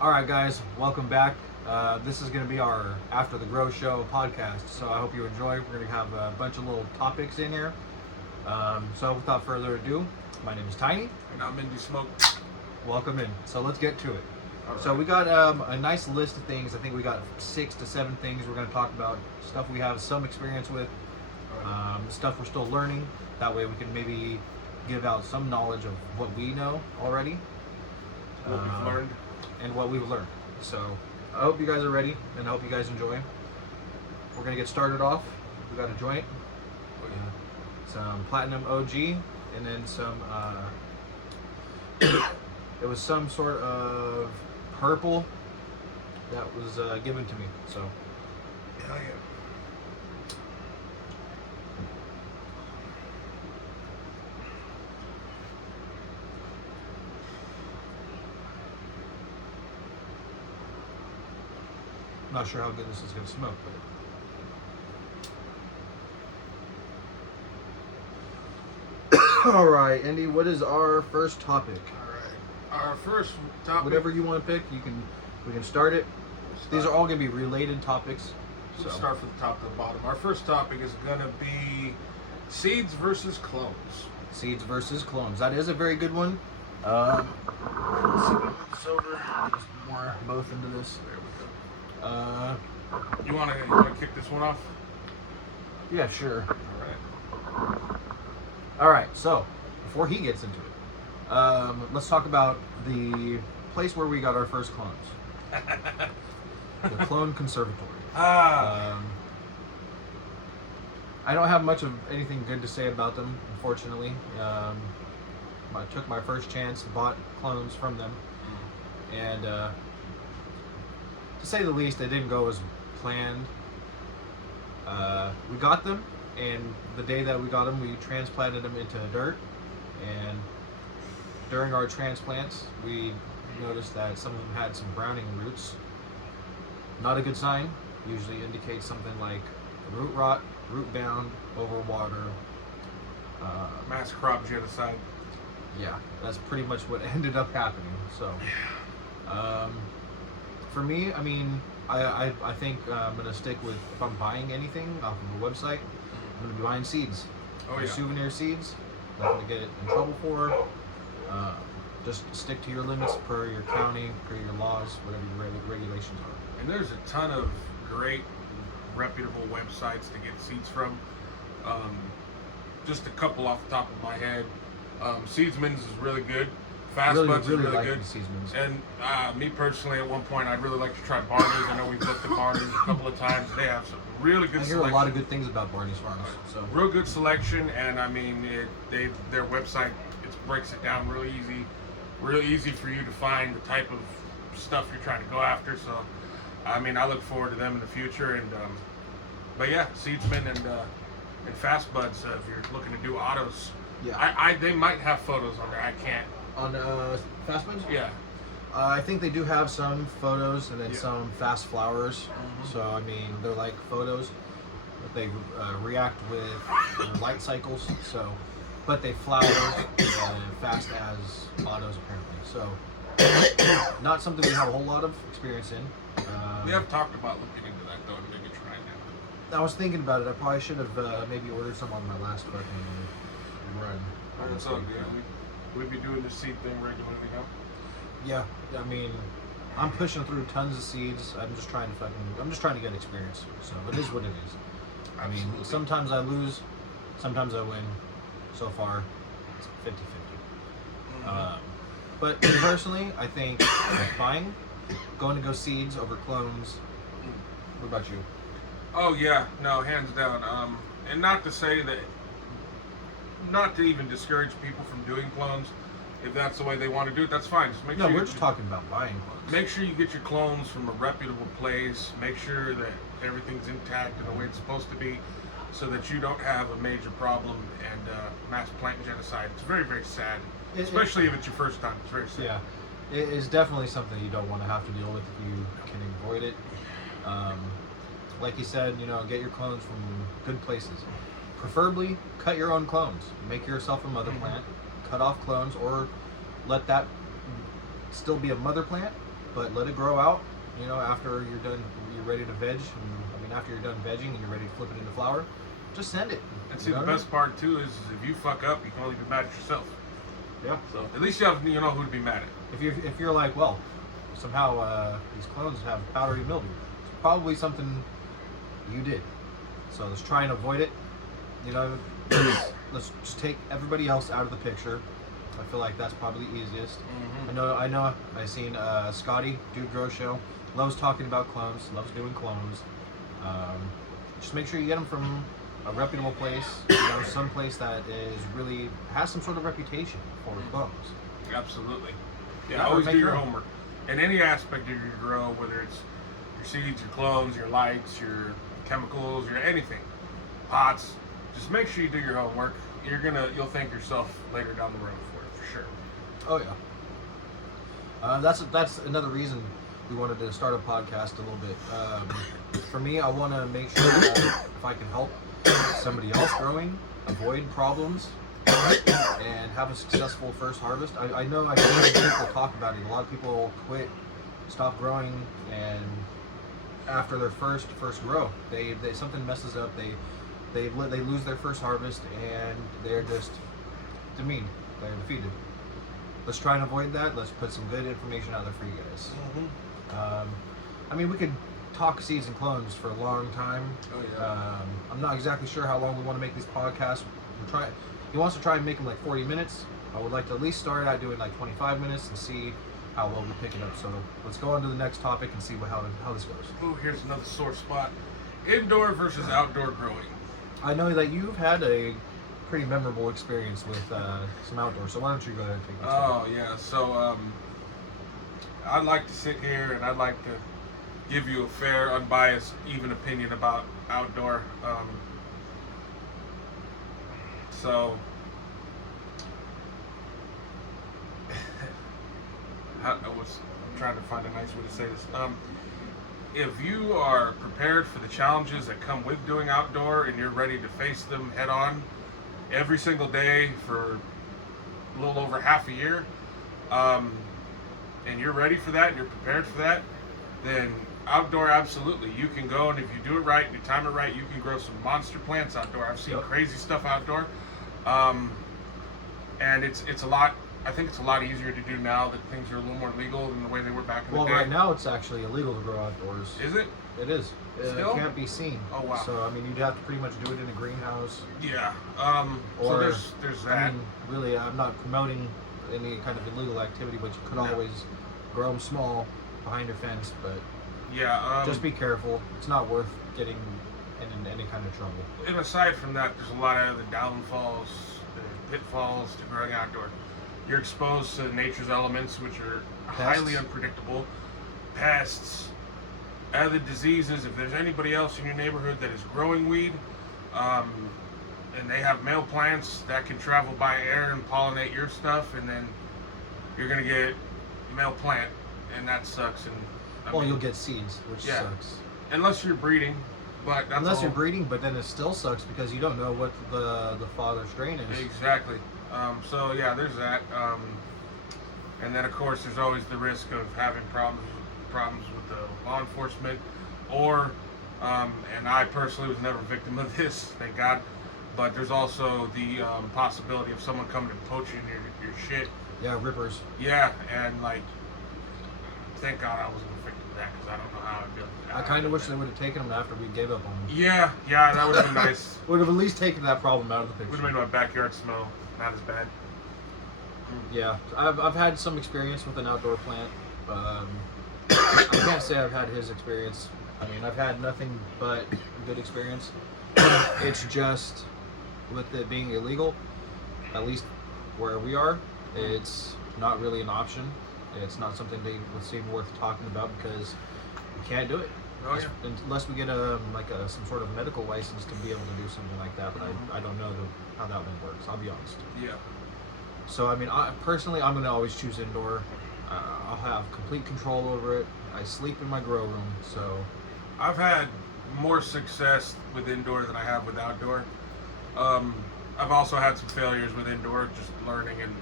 All right, guys, welcome back. This is going to be our After the Grow Show podcast, so I hope you enjoy. We're going to have a bunch of little topics in here. So without further ado, my name is Tiny. And I'm Indy Smoke. Welcome in. So let's get to it. All So right. we got a nice list of things. I think we got 6 to 7 things we're going to talk about. Stuff we have some experience with, stuff we're still learning. That way we can maybe give out some knowledge of what we know already. What we've learned. And what we've learned. So I hope you guys are ready, and I hope you guys enjoy. We're gonna get started off. We got a joint, some Platinum OG, and then some. It was some sort of purple that was given to me. So Hell yeah. I'm not sure how good this is gonna smoke, but. All right, Andy. What is our first topic? All right. Our first topic. Whatever you want to pick, we can start it. These are all going to be related topics. Let's start from the top to the bottom. Our first topic is gonna be seeds versus clones. Seeds versus clones. That is a very good one. Let's see, move this over. Just more both into this. There we Uh, go. You wanna kick this one off? yeah, sure. All right. All right. So before he gets into it, let's talk about the place where we got our first clones. The Clone Conservatory. I don't have much of anything good to say about them, unfortunately. I took my first chance, bought clones from them, and to say the least, they didn't go as planned. We got them, and the day that we got them, we transplanted them into dirt, and during our transplants, we noticed that some of them had some browning roots. Not a good sign. Usually indicates something like root rot, root bound, over water. Mass crop genocide. Yeah, that's pretty much what ended up happening. So, for me, I mean, I think I'm gonna stick with, if I'm buying anything off of a website, I'm gonna be buying seeds. Oh yeah. Souvenir seeds. Nothing to get in trouble for. Just stick to your limits per your county, per your laws, whatever your regulations are. And there's a ton of great, reputable websites to get seeds from. Just a couple off the top of my head. Seedsman's is really good. Fastbuds is really like good. Seedsman's. And me personally, at one point, I'd really like to try Barney's. I know we've looked at Barney's a couple of times. They have some really good I hear selection. a lot of good things about Barney's Farms. So Real good selection, and I mean, their website breaks it down real easy for you to find the type of stuff you're trying to go after. So, I mean, I look forward to them in the future. And but yeah, Seedsman and Fastbuds, if you're looking to do autos, yeah, they might have photos on there. I can't. on Fastbuds. Yeah. I think they do have some photos and then Yeah. some fast flowers. So I mean, they're like photos, but they react with light cycles. So, but they flower fast as autos apparently. So, not something we have a whole lot of experience in. We have talked about looking into that though, and maybe trying that. I was thinking about it. I probably should have maybe ordered some on my last fucking run. That's all good. We'd be doing the seed thing regularly, huh? Yeah, I mean, I'm pushing through tons of seeds. I'm just trying to get experience. So it is what it is. I mean, Absolutely. sometimes I lose, sometimes I win. So far, it's 50-50. But personally, I think buying, going to go seeds over clones. What about you? Oh yeah, no, hands down. And not to say that, not to even discourage people from doing clones. If that's the way they want to do it, that's fine. Just make No, sure we're just talking about buying clones. Make sure you get your clones from a reputable place. Make sure that everything's intact in the way it's supposed to be, so that you don't have a major problem and mass plant genocide. It's very, very sad, especially if it's your first time. It's very sad. Yeah, it is definitely something you don't want to have to deal with if you can avoid it. Like you said, get your clones from good places. Preferably, cut your own clones. Make yourself a mother plant. Cut off clones, or let that still be a mother plant, but let it grow out. You know, after you're done, you're ready to veg. After you're done vegging and you're ready to flip it into flour, just send it. And see, the best part too is if you fuck up, you can only be mad at yourself. Yeah. So at least you know who to be mad at. If you're like, well, somehow these clones have powdery mildew, it's probably something you did. So let's try and avoid it. You know, let's just take everybody else out of the picture. I feel like that's probably the easiest. I know. I seen Scotty Dude Grow Show. Loves talking about clones. Loves doing clones. Just make sure you get them from a reputable place. You know, some place that has some sort of reputation for clones. Absolutely. Yeah, always do your homework. In any aspect of your grow, whether it's your seeds, your clones, your lights, your chemicals, your anything, pots. Just make sure you do your homework. You'll thank yourself later down the road for sure. Oh yeah. That's another reason we wanted to start a podcast a little bit. For me, I want to make sure that if I can help somebody else growing, avoid problems, and have a successful first harvest. I know I hear people talk about it. A lot of people quit, stop growing, and after their first grow, they something messes up. They lose their first harvest, and they're just demeaned. They're defeated. Let's try and avoid that. Let's put some good information out there for you guys. We could talk seeds and clones for a long time. Oh yeah. I'm not exactly sure how long we want to make these podcasts. He wants to try and make them like 40 minutes. I would like to at least start out doing like 25 minutes and see how well we pick it up. So let's go on to the next topic and see how this goes. Oh, here's another sore spot: indoor versus outdoor growing. I know that you've had a pretty memorable experience with some outdoor. So why don't you go ahead and take this? Oh yeah. So I'd like to sit here and I'd like to give you a fair, unbiased, even opinion about outdoor. I'm trying to find a nice way to say this. If you are prepared for the challenges that come with doing outdoor and you're ready to face them head on every single day for a little over half a year, and you're ready for that and you're prepared for that, then outdoor, absolutely. You can go, and if you do it right and you time it right, you can grow some monster plants outdoor. I've seen crazy stuff outdoor. And it's a lot, I think it's a lot easier to do now that things are a little more legal than the way they were back in the day. Well, right now it's actually illegal to grow outdoors. Is it? It is. Still? It can't be seen. Oh, wow. So, you'd have to pretty much do it in a greenhouse. Yeah. Or, so there's that. Really, I'm not promoting any kind of illegal activity, but you could always grow them small behind your fence, but yeah, just be careful. It's not worth getting in any kind of trouble. And aside from that, there's a lot of other downfalls, pitfalls to growing outdoor. You're exposed to nature's elements, which are highly unpredictable. Pests, other diseases. If there's anybody else in your neighborhood that is growing weed, and they have male plants that can travel by air and pollinate your stuff, and then you're gonna get male plant, and that sucks. And you'll get seeds, which sucks. Unless you're breeding, but that's you're breeding, but then it still sucks because you don't know what the father strain is. Exactly. So yeah, there's that. And then of course there's always the risk of having problems with the law enforcement, or and I personally was never a victim of this, thank God. But there's also the possibility of someone coming and poaching your shit. Yeah, rippers. Yeah, and thank God I wasn't a victim of that, because I don't know how I'd be able to. I kind of wish they would have taken them after we gave up on them. Yeah, that would have been nice. Would have at least taken that problem out of the picture. Would have made my backyard smell not as bad. Yeah, I've had some experience with an outdoor plant. I can't say I've had his experience. I've had nothing but good experience. It's just with it being illegal, at least where we are, it's not really an option. It's not something they would seem worth talking about because we can't do it. Oh, yeah. Unless we get some sort of medical license to be able to do something like that, but I don't know how that one works. I'll be honest. Yeah. So I'm going to always choose indoor. I'll have complete control over it. I sleep in my grow room, so I've had more success with indoor than I have with outdoor. I've also had some failures with indoor, just learning and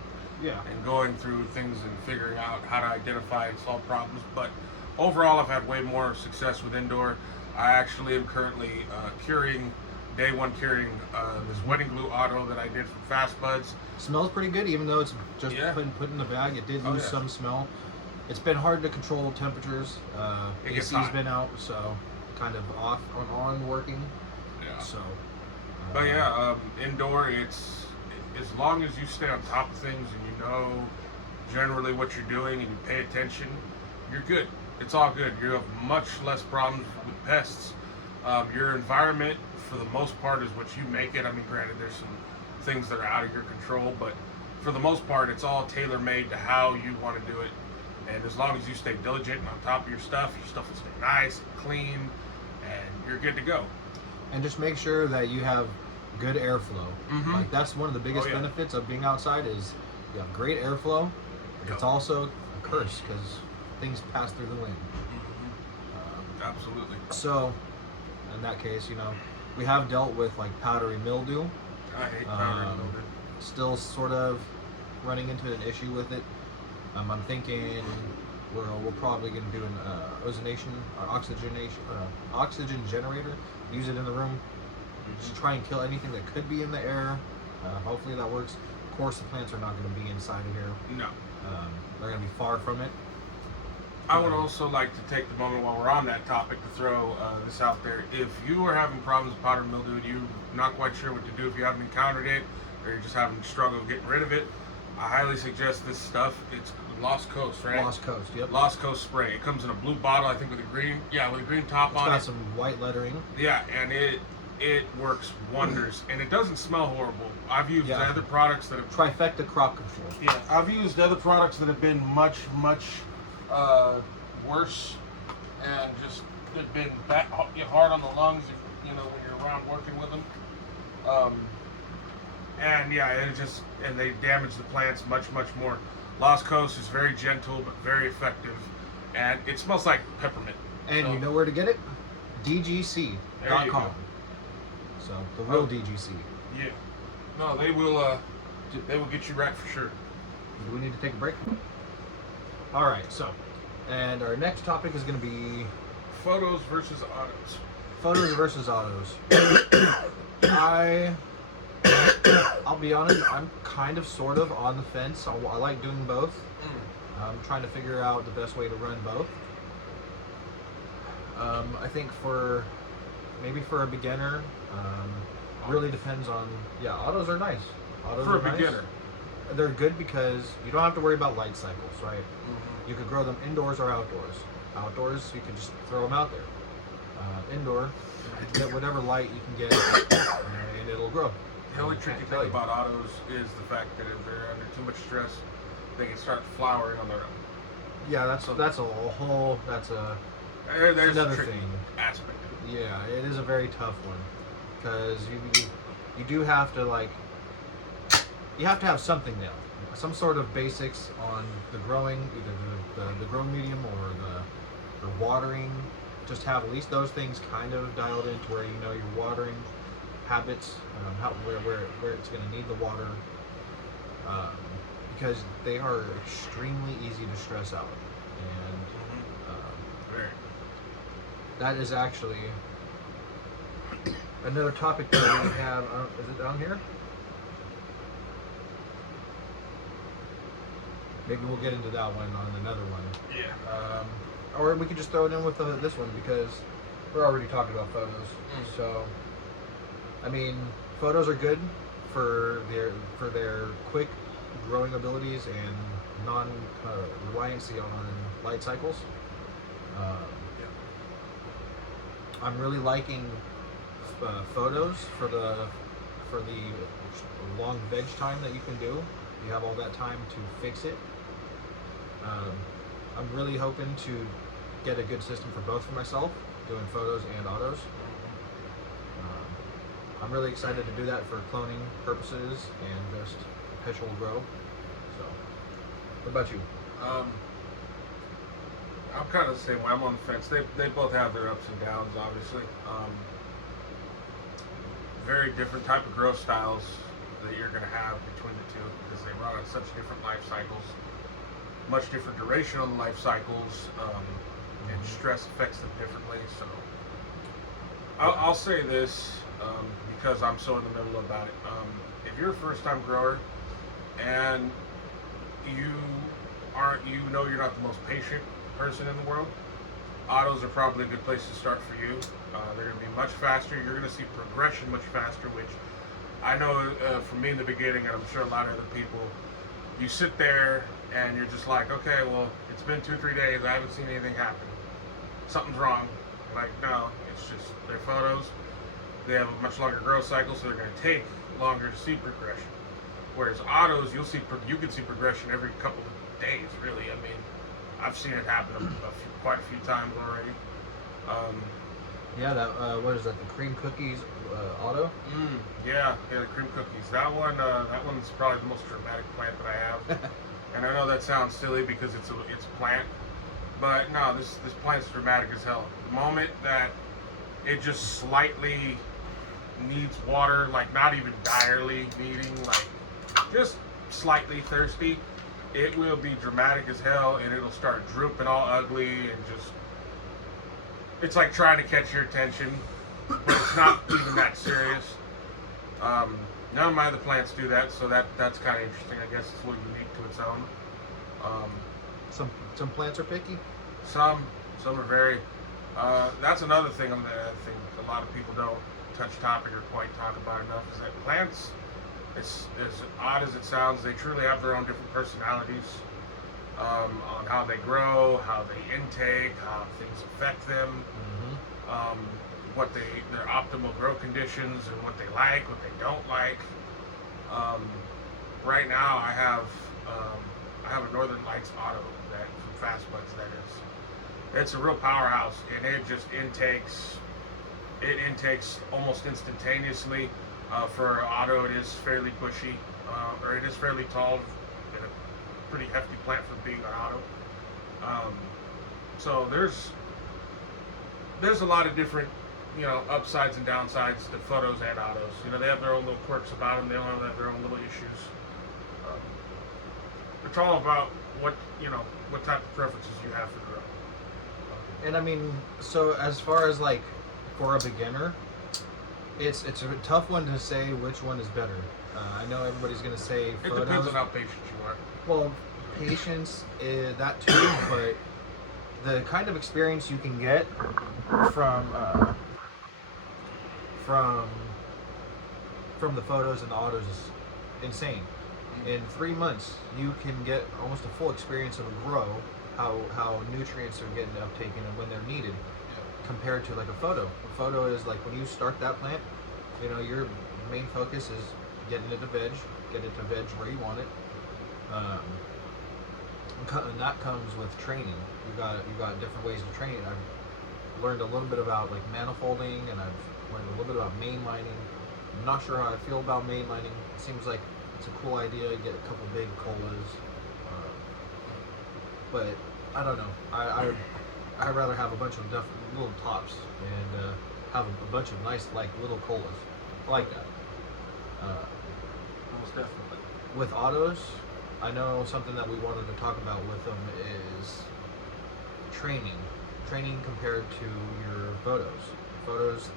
Yeah. and going through things and figuring out how to identify and solve problems. But overall, I've had way more success with indoor. I actually am currently curing, day one curing this wedding glue auto that I did from Fast Buds. Smells pretty good, even though it's just Yeah. put in the bag. It did Oh, lose yeah. some smell. It's been hard to control temperatures. It gets AC's hot. been out, so kind of off on working. Yeah. So. But yeah, indoor, it's as long as you stay on top of things and you know generally what you're doing and you pay attention, you're good. It's all good. You have much less problems with pests. Your environment, for the most part, is what you make it. I mean, granted, there's some things that are out of your control, but for the most part, it's all tailor-made to how you want to do it. And as long as you stay diligent and on top of your stuff will stay nice, clean, and you're good to go. And just make sure that you have good airflow. Mhm. Like that's one of the biggest Oh, yeah. benefits of being outside is you have great airflow. Yep. It's also a curse because things pass through the wind. Absolutely. So, in that case, we have dealt with like powdery mildew. I hate powdery mildew. Still sort of running into an issue with it. I'm thinking we're probably going to do an ozonation or oxygen generator. Use it in the room. Just try and kill anything that could be in the air. Hopefully that works. Of course, the plants are not going to be inside of here. No. They're going to be far from it. I would also like to take the moment while we're on that topic to throw this out there. If you are having problems with powdery mildew and you're not quite sure what to do, if you haven't encountered it or you're just having struggle getting rid of it, I highly suggest this stuff. It's Lost Coast, right? Lost Coast, yep. Lost Coast spray. It comes in a blue bottle, I think, with a green top It's on got it. some white lettering. Yeah, and it works wonders, and it doesn't smell horrible. I've used Yeah. other products that have Trifecta crop control. Yeah, I've used other products that have been much worse, and just they've been hard on the lungs. When you're around working with them, and yeah, and they damage the plants much more. Lost Coast is very gentle but very effective, and it smells like peppermint. And So- you know where to get it? There you DGC.com. go. So, the real Oh. DGC. Yeah, no, they will get you right for sure. Do we need to take a break? Alright, so, and our next topic is going to be Photos versus autos. photos versus autos. I'll be honest, I'm kind of sort of on the fence. I like doing both. I'm trying to figure out the best way to run both. I think maybe for a beginner, really depends on, autos are nice. Autos For a are nice. beginner. They're good because you don't have to worry about light cycles, right? You could grow them indoors or outdoors. Outdoors, you can just throw them out there. Indoor, you get whatever light you can get, and it'll grow. The only tricky Can't tell thing you. about autos is the fact that if they're under too much stress, they can start flowering on their own. Yeah, that's a whole. That's There's another a tricky thing. aspect. Yeah, it is a very tough one because you do have to you have to have something down, some sort of basics on the growing, either the growing medium or the watering. Just have at least those things kind of dialed in to where you know your watering habits, where it's going to need the water, because they are extremely easy to stress out, and Very. that is actually another topic that we have. Is it down here? Maybe we'll get into that one on another one. Yeah. Or we could just throw it in with this one because we're already talking about photos. So, I mean, photos are good for their quick growing abilities and non-reliancy on light cycles. I'm really liking photos for the long veg time that you can do. You have all that time to fix it. I'm really hoping to get a good system for both for myself, doing photos and autos. I'm really excited to do that for cloning purposes and just perpetual grow. So, what about you? I'm kind of the same way. I'm on the fence. They both have their ups and downs, obviously. Very different type of grow styles. that you're going to have between the two, because they run on such different life cycles, much different duration on the life cycles, and stress affects them differently. So I'll say this, because I'm so in the middle about it. If you're a first-time grower and you know you're not the most patient person in the world, autos are probably a good place to start for you. They're going to be much faster. You're going to see progression much faster, which I know from me in the beginning, and I'm sure a lot of other people, you sit there and you're just like, okay, well, it's been 2-3 days. I haven't seen anything happen. Something's wrong. Like, no, it's just their photos. They have a much longer growth cycle, so they're going to take longer to see progression. Whereas autos, you can see progression every couple of days, really. I mean, I've seen it happen quite a few times already. Yeah, that what is that? The cream cookies auto? Yeah, the cream cookies. That one's probably the most dramatic plant that I have. And I know that sounds silly because it's a plant, but no, this plant's dramatic as hell. The moment that it just slightly needs water, like not even direly needing, like just slightly thirsty, it will be dramatic as hell, and it'll start drooping all ugly and just, it's like trying to catch your attention, but it's not even that serious. None of my other plants do that, so that's kind of interesting. I guess it's a little unique to its own. Some plants are picky. Some are very. That's another thing. I think a lot of people don't touch topic or quite talk about enough is that plants, as odd as it sounds, they truly have their own different personalities on how they grow, how they intake, how things affect them, their optimal grow conditions, and what they like, what they don't like. Right now, I have a Northern Lights auto that from Fast Buds. That is, it's a real powerhouse, and it just intakes. It intakes almost instantaneously. For auto, it is fairly bushy, or it is fairly tall, and a pretty hefty plant for being an auto. So there's a lot of different, upsides and downsides to photos and autos. They have their own little quirks about them. They all have their own little issues. It's all about what type of preferences you have for grow. And I mean, so as far as like for a beginner, it's a tough one to say which one is better. I know everybody's gonna say photos. It depends on how patient you are. Well, patience is that too, but the kind of experience you can get from the photos and the autos is insane. In 3 months, you can get almost a full experience of a grow, how nutrients are getting uptaken and when they're needed, compared to like a photo. A photo is like when you start that plant, your main focus is getting it to veg, get it to veg where you want it. And that comes with training. You got different ways to train it. I've learned a little bit about like manifolding, and I've learned a little bit about mainlining. I'm not sure how I feel about mainlining. It seems like it's a cool idea to get a couple big colas, but I don't know. I'd rather have a bunch of little tops and have a bunch of nice like little colas. I like that. Most definitely. With autos, I know something that we wanted to talk about with them is training compared to your photos. Photos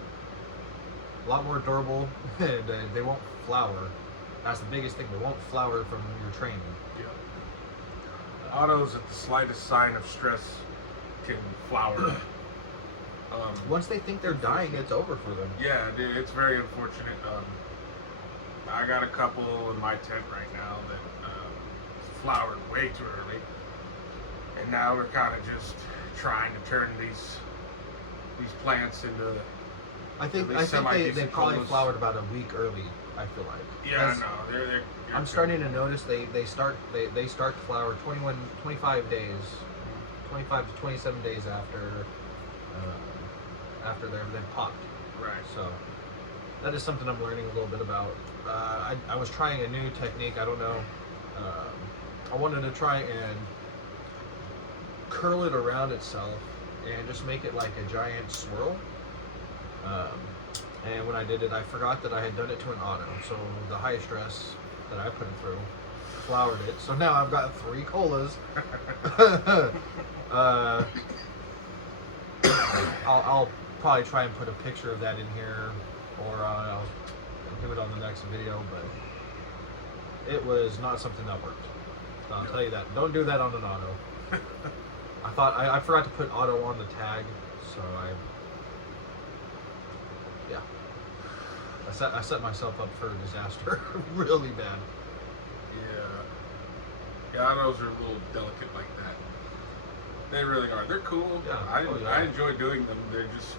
a lot more durable and they won't flower. That's the biggest thing. They won't flower from your training. Yeah. Autos, at the slightest sign of stress, can flower. Once they think they're dying, it's over for them. Yeah, it's very unfortunate. I got a couple in my tent right now that flowered way too early, and now we're kind of just trying to turn these plants into. I think they probably flowered about a week early. I feel like. Yeah, no, they're I'm starting to notice they start to flower 25 days, 25 to 27 days after they've popped. Right. So that is something I'm learning a little bit about. I was trying a new technique. I don't know. I wanted to try and curl it around itself and just make it like a giant swirl. And when I did it, I forgot that I had done it to an auto. So the high stress that I put it through floured it. So now I've got 3 colas. I'll probably try and put a picture of that in here, or I'll do it on the next video. But it was not something that worked. So I'll tell you that. Don't do that on an auto. I forgot to put auto on the tag, so I set myself up for a disaster really bad. Yeah, autos are a little delicate like that. They really are. They're cool. Yeah. I enjoy doing them. They're just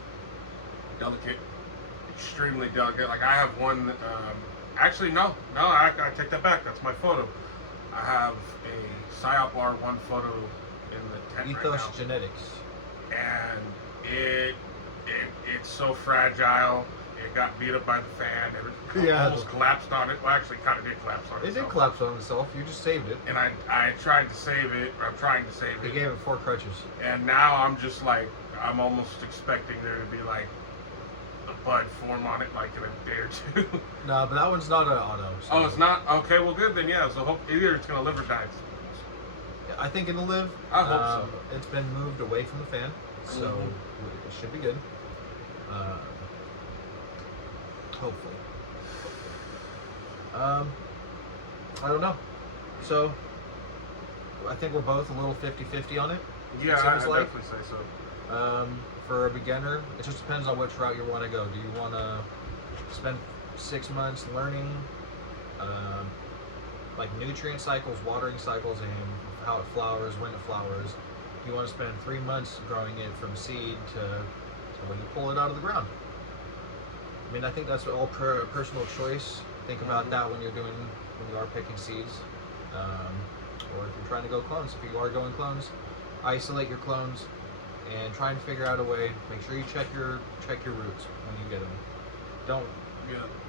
delicate, extremely delicate. Like I have one. Actually, no, I take that back. That's my photo. I have a PSYOP R1 photo in the tent Ethos right now, Genetics. and it's so fragile. It got beat up by the fan. It Yeah. almost collapsed on it. Well, actually, kind of did collapse on it. It did collapse on itself. You just saved it. And I tried to save it. I'm trying to save They it. gave it 4 crutches. And now I'm just like, I'm almost expecting there to be like a bud form on it like in a day or 2. No, but that one's not an auto. So Oh, it's not? Okay, well good then, yeah. So either it's going to live or die. I think it'll live. I hope so. It's been moved away from the fan, so it should be good. Hopefully. I don't know. So, I think we're both a little 50-50 on it. Yeah, It I seems like. definitely say so. For a beginner, it just depends on which route you want to go. Do you want to spend 6 months learning like nutrient cycles, watering cycles, and how it flowers, when it flowers? You want to spend 3 months growing it from seed to when you pull it out of the ground. I mean, I think that's all personal choice. Think about that when you are picking seeds, or if you're trying to go clones. If you are going clones, isolate your clones and try and figure out a way. Make sure you check your roots when you get them.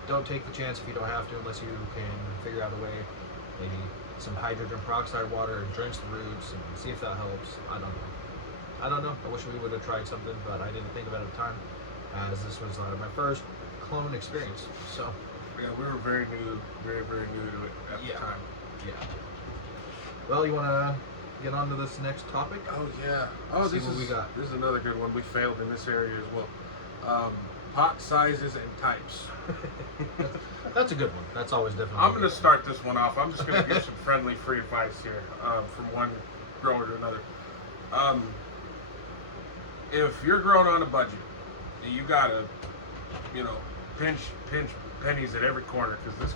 Don't take the chance if you don't have to, unless you can figure out a way. Maybe some hydrogen peroxide water and drench the roots and see if that helps. I don't know. I wish we would have tried something, but I didn't think about it at the time, as this was my first clone experience. So Yeah, we were very new to it at the time. yeah. Well, you want to get on to this next topic? Oh yeah. Oh, See what we got. This is another good one. We failed in this area as well. Pot sizes and types. That's a good one. That's always definitely. I'm going to start this one off. I'm just going to give some friendly, free advice here from one grower to another. If you're growing on a budget, you got to, pinch pennies at every corner, because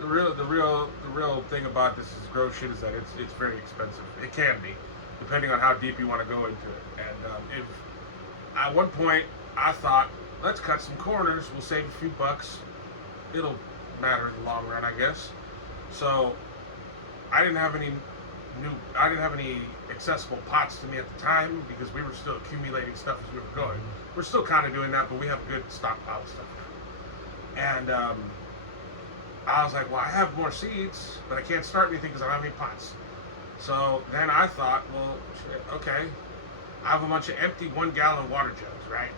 the real thing about this is grow shit is that it's very expensive. It can be, depending on how deep you want to go into it. And if at one point I thought, let's cut some corners, we'll save a few bucks. It'll matter in the long run, I guess. So I didn't have any accessible pots to me at the time, because we were still accumulating stuff as we were going. We're still kind of doing that, but we have a good stockpile of stuff now. And I was like, well, I have more seeds, but I can't start anything because I don't have any pots. So then I thought, well, shit, okay, I have a bunch of empty 1-gallon water jugs, right?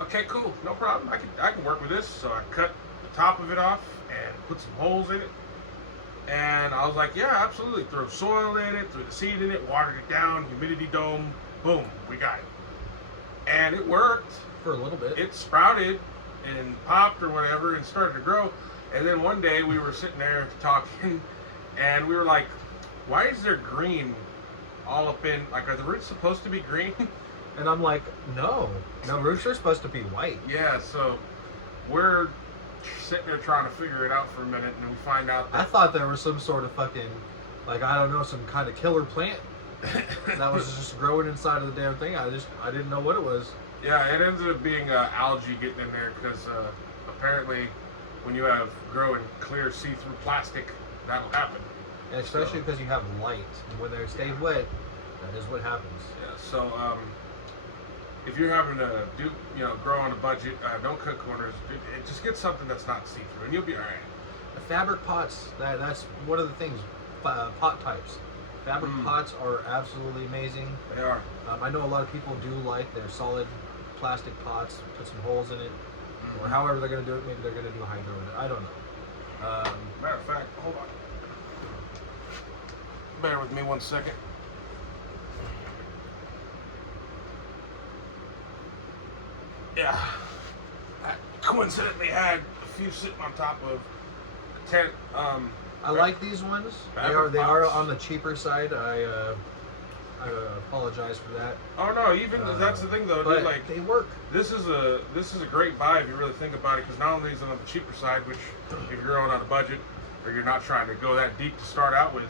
Okay, cool, no problem. I can work with this. So I cut the top of it off and put some holes in it. And I was like, yeah, absolutely. Throw soil in it, threw the seed in it, watered it down, humidity dome, boom, we got it. And it worked. For a little bit. It sprouted and popped or whatever and started to grow. And then one day we were sitting there talking, and we were like, why is there green all up in, like, are the roots supposed to be green? And I'm like, no, roots are supposed to be white. Yeah, so we're sitting there trying to figure it out for a minute, and we find out that I thought there was some sort of fucking, like, I don't know, some kind of killer plant that was just growing inside of the damn thing. I didn't know what it was. yeah, it ended up being algae getting in there, because apparently when you have growing clear see-through plastic, that'll happen. And especially because you have light. And when they stay wet, that is what happens. Yeah, so if you're having to grow on a budget, don't cut corners. Just get something that's not see-through, and you'll be all right. The fabric pots, that's one of the things, pot types. Fabric pots are absolutely amazing. They are. I know a lot of people do like their solid plastic pots, put some holes in it. or however they're going to do it. Maybe they're going to do hydro in it. I don't know. Matter of fact, hold on. Bear with me 1 second. Yeah. I coincidentally had a few sitting on top of the tent. I like these ones. Fabric They are pots. on the cheaper side. I apologize for that. Oh no, even that's the thing though, But dude, like they work. this is a great buy if you really think about it, because not only is it on the cheaper side, which if you're going on a budget or you're not trying to go that deep to start out with,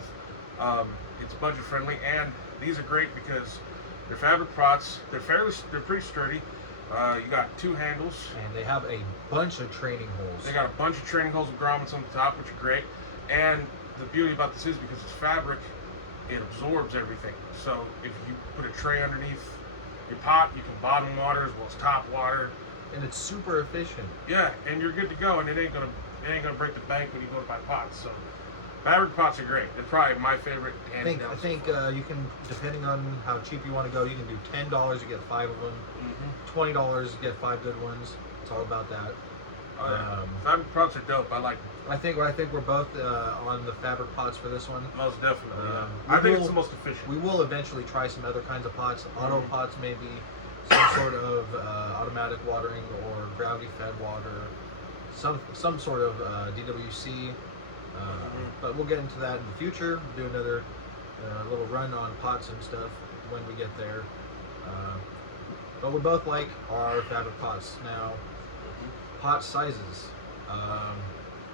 it's budget friendly, and these are great because they're fabric pots. They're pretty sturdy. You got 2 handles. And they have a bunch of training holes. They got a bunch of training holes with grommets on the top, which are great. And the beauty about this is because it's fabric, it absorbs everything. So if you put a tray underneath your pot, you can bottom water as well as top water. And it's super efficient. Yeah, and you're good to go, and it ain't gonna break the bank when you go to buy pots. So fabric pots are great. They're probably my favorite. I think you can, depending on how cheap you want to go, you can do $10, you get 5 of them. $20, you get 5 good ones. It's all about that. Oh, yeah. Fabric pots are dope. I like them. I think we're both on the fabric pots for this one. Most definitely. Yeah. we I think it's will- the most efficient. We will eventually try some other kinds of pots. Auto pots, maybe some sort of automatic watering or gravity-fed water, some sort of DWC. But we'll get into that in the future. Do another little run on pots and stuff when we get there. But we both like our fabric pots. Now, pot sizes.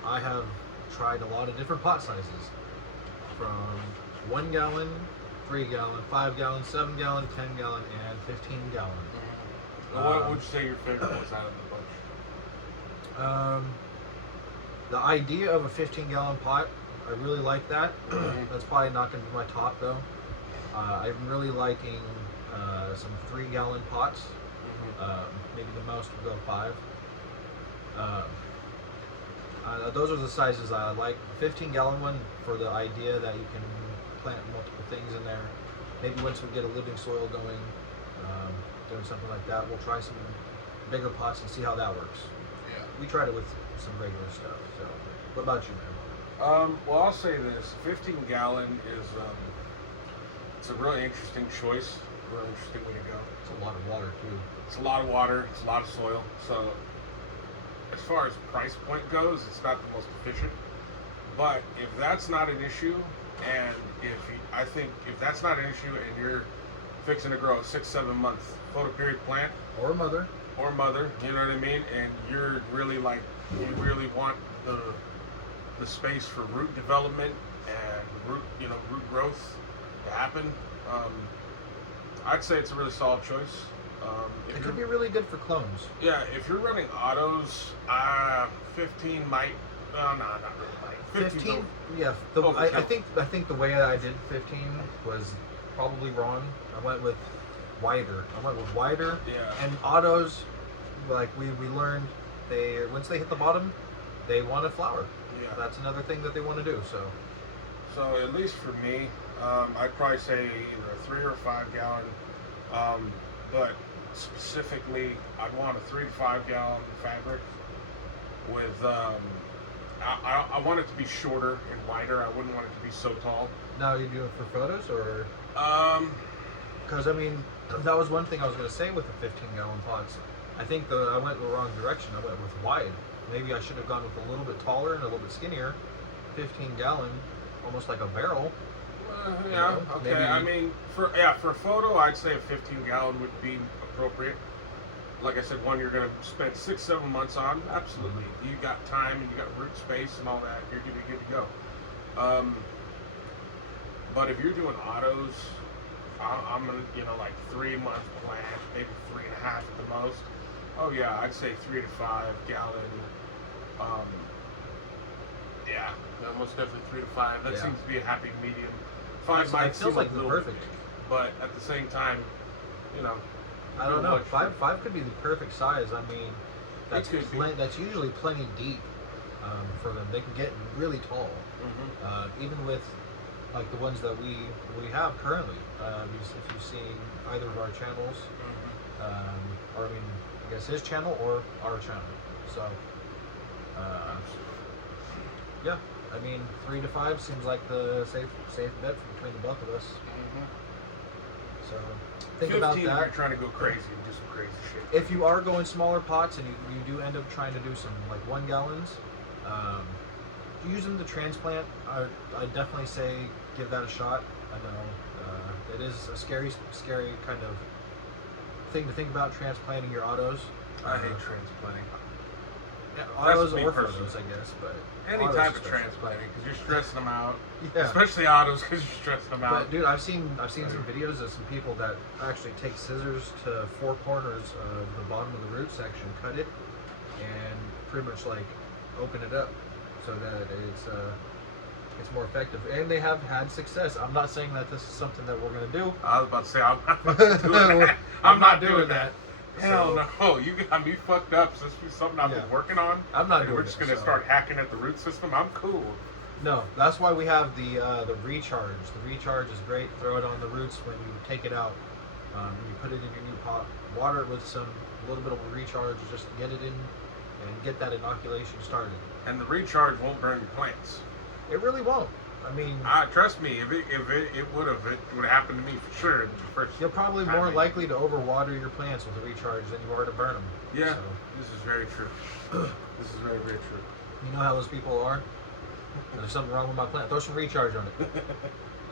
I have tried a lot of different pot sizes, from 1 gallon, 3 gallon, 5 gallon, 7 gallon, 10 gallon, and 15 gallon. What would you say your favorite was out of the bunch? The idea of a 15-gallon pot, I really like that. That's probably not going to be my top though. I'm really liking some 3-gallon pots. Maybe the most would go 5. Those are the sizes I like. 15-gallon one for the idea that you can plant multiple things in there. Maybe once we get a living soil going, doing something like that, we'll try some bigger pots and see how that works. Yeah. We tried it with some regular stuff. So, what about you, man? Well, I'll say this: 15-gallon is it's a really interesting choice. A really interesting way to go. It's a lot of water too. It's a lot of water. It's a lot of soil. So, as far as price point goes, it's not the most efficient. But if that's not an issue, and I think if that's not an issue, and you're fixing to grow a 6-7 month photoperiod plant Or mother. or mother, you know what I mean, and you're really you really want the space for root development and root growth to happen, I'd say it's a really solid choice. It could be really good for clones. Yeah, if you're running autos, 15 might. No, not really. 15. Might. Yeah. I think the way I did 15 was probably wrong. I went with wider. Yeah. And autos, like we learned, once they hit the bottom, they want to flower. Yeah. That's another thing that they want to do. So at least for me, I'd probably say either a 3 or 5 gallon. But specifically, I'd want a 3 to 5 gallon fabric with. I want it to be shorter and wider. I wouldn't want it to be so tall. Now you do it for photos, or Um, because I mean that was one thing I was going to say with the 15-gallon pots. I think I went the wrong direction. I went with wide. Maybe I should have gone with a little bit taller and a little bit skinnier. 15-gallon, almost like a barrel. yeah. know, Okay. maybe- I mean, for a photo, I'd say a 15 gallon would be appropriate. Like I said, one you're going to spend 6-7 months on. Absolutely, you got time and you got root space and all that. You're going to be good to go. But if you're doing autos, I'm gonna, like 3-month plant, maybe 3.5 at the most. Oh yeah, I'd say 3 to 5 gallon. Yeah, most definitely 3 to 5. That Yeah. seems to be a happy medium. 5 It might feels seem like a the little perfect. big, but at the same time, I don't know. much. Five could be the perfect size. I mean, that's could be. that's usually plenty deep for them. They can get really tall, even with like the ones that we have currently. If you've seen either of our channels, or I mean, I guess his channel or our channel, So, yeah, I mean, 3 to 5 seems like the safe bet between the both of us. So think about 15 if that. you're trying to go crazy and do some crazy shit. If you are going smaller pots and you do end up trying to do some like 1 gallons, use them to transplant. I definitely say give that a shot. I know it is a scary kind of thing to think about, transplanting your autos. I hate transplanting. Yeah, autos me or personally. photos, I guess, but Any autos type of especially. transplanting, because you're stressing them out. Yeah. Especially autos, because you're stressing them out. But dude, I've seen some videos of some people that actually take scissors to 4 corners of the bottom of the root section, cut it, and pretty much like open it up so that it's more effective. And they have had success. I'm not saying that this is something that we're gonna do. I was about to say, I'm not doing that. I'm not doing that. Hell no, you got me fucked up. So this is something I've been working on. I'm not and doing we're just it, gonna so. start hacking at the root system. I'm cool. No, that's why we have the recharge. The recharge is great. Throw it on the roots when you take it out. When you put it in your new pot, water it with a little bit of a recharge, just to get it in and get that inoculation started. And the recharge won't burn your plants. It really won't. I mean, Trust me, it would have happened to me for sure. In the first you're probably time more I- likely to overwater your plants with a recharge than you are to burn them. Yeah, So, this is very true. This is very, very true. you know how those people are? There's something wrong with my plant. Throw some recharge on it.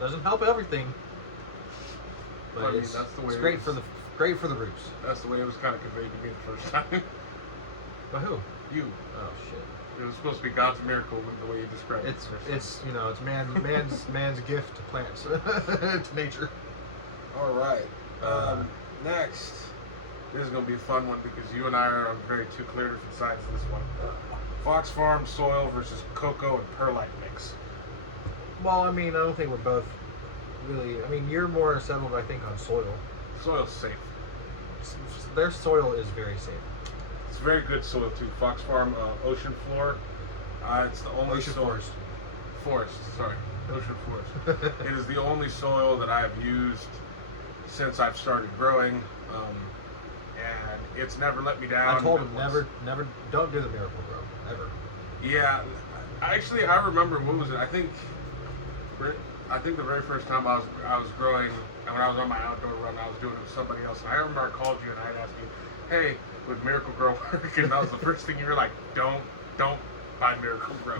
Doesn't help everything, but I mean, it's, that's the way it's it great was. for the roots. That's the way it was kind of conveyed to me the first time. But who? You. Oh shit. It was supposed to be God's miracle with the way you described it. It's it's man's gift to plants, to nature. All right. Next, this is gonna be a fun one because you and I are on very two clear different sides of this one. Fox Farm soil versus cocoa and perlite mix. Well, I mean, I don't think we're both really. I mean, you're more settled, I think, on soil. Soil's safe. Their soil is very safe. It's very good soil too. Fox Farm ocean floor. It's the only Ocean soil. forest. Forest, sorry. Ocean forest. It is the only soil that I've used since I've started growing, and it's never let me down. I told him never, don't do the miracle grow ever. Yeah, actually, I remember what was it? I think the very first time I was growing, and when I was on my outdoor run, I was doing it with somebody else. And I remember I called you and I had asked you, "Hey, would Miracle Grow work?" And that was the first thing you were like, "Don't buy Miracle Grow."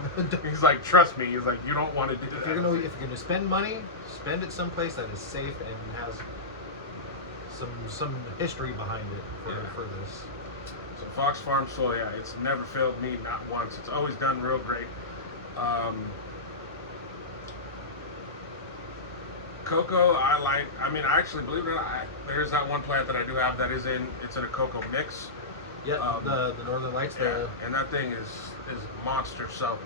He's like, "Trust me." He's like, "You don't want to do that." If you're gonna spend money, spend it someplace that is safe and has some history behind it for this. So Fox Farm soil, yeah, it's never failed me, not once. It's always done real great. Cocoa, I actually, believe it or not, there's that one plant that I do have that it's in a cocoa mix. Yeah, the Northern Lights. Yeah, and that thing is a monster. So